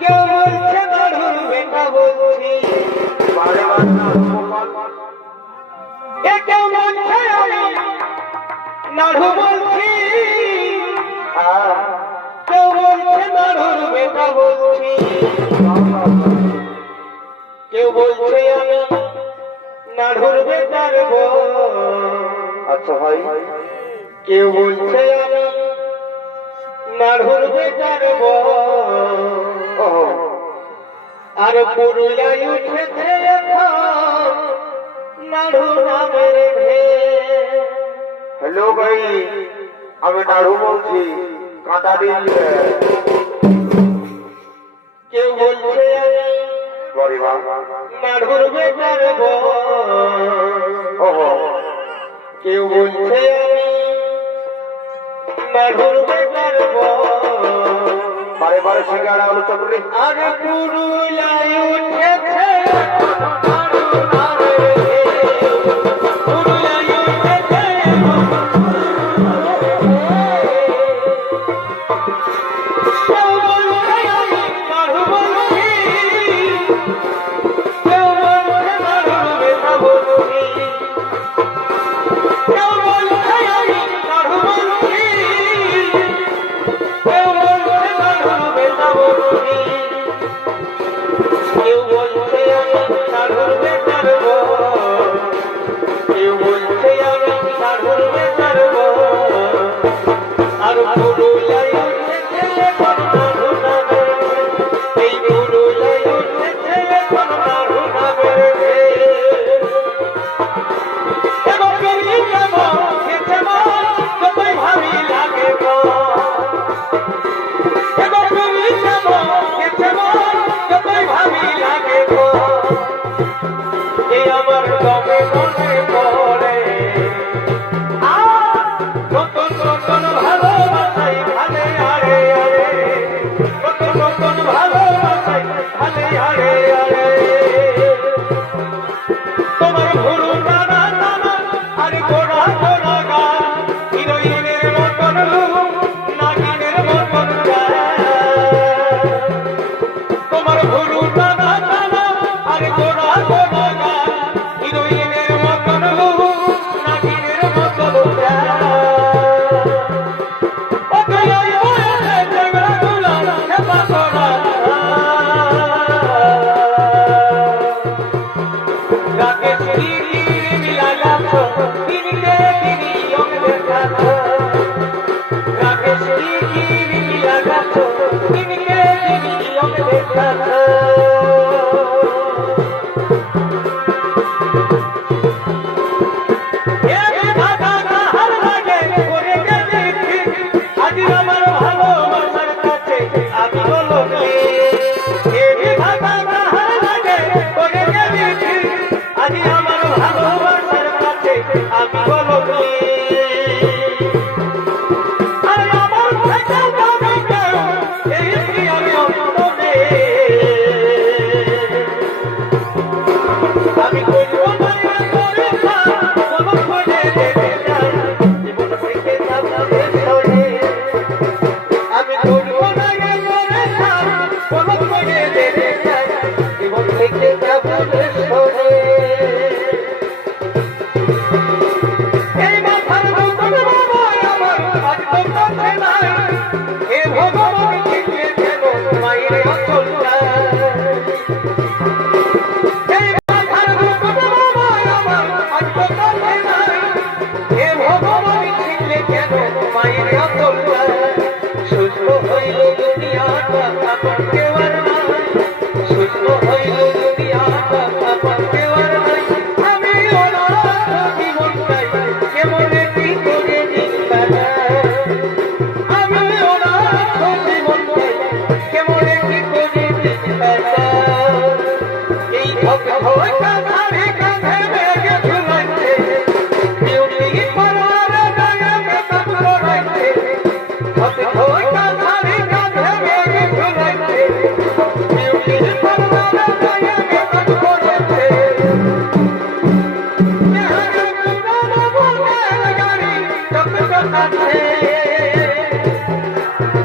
কেউ বলছে নাড়ুর বেটা বলছি, কেউ বলছে আমি নাড়ু বলছি, কেউ বলছে নাড়ুর বেটা বলছি, কেউ বলছে আমি নাড়ুর বেটার বউ। আচ্ছা ভাই, কেউ বলছে আমি নাড়ুর বেটার বউ। আর পুরুলিয়ায় উঠেছে এখন নাড়ু নামের ঢেউ। হ্যালো ভাই, আমি নাড়ু বলছি, কাঁটা দিয়ে কেউ বলছে আমি নাড়ুর বেটার বউ। কেউ বলছে আমি নাড়ুর বেটার বউ। বারে বারে সিঙ্গারা আলু চটনি। আর পুরুলিয়ায় উঠেছে নাড়ু নামের ঢেউ। পুরুলিয়ায় উঠেছে কেউ বলছে আমি নাড়ু বলছি, কেউ বলছে নাড়ুর বেটা বলছি, কেউ বলছে আমি নাড়ু বলছি, কেউ বলছে নাড়ুর বেটা বলছি, কেউ বলছে আমি নাড়ুর বেটার বউ। কেউ বলছে আমি নাড়ুর বেটার বউ। আর পুরুলিয়ায় উঠেছে এখন নাড়ু নামের ঢেউ। এই পুরুলিয়ায় উঠেছে এখন নাড়ু নামের ঢেউ। এগো পেরিয়ে যাবো গেছে মন, যতই ভাবি লাগে মন। এগো পেরিয়ে যাবো গেছে মন, যতই ভাবি লাগে মন। এই আমার দমে মনে পড়ে নতুন নতুন ভালোবাসাই ভালে আরে আরে, নতুন নতুন ভালোবাসাই ভালে আরে আরে। তোমার ভুরু টানা টানা আর গোড়া গোড়া গান, হিরোইনের মতন রূপ নাগিনের মতন গান। তোমার ভুরু টানা টানা আর গোড়া গোড়া গান, হিরোইনের মতন রূপ নাগিনের মতন গান।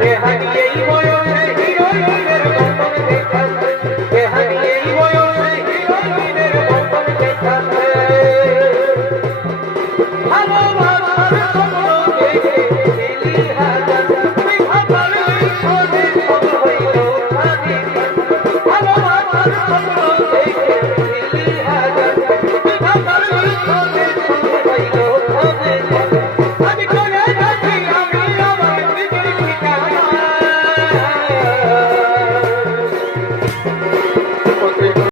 রে হানি এই বয়সে হিরোইনের মতন দেখাচ্ছে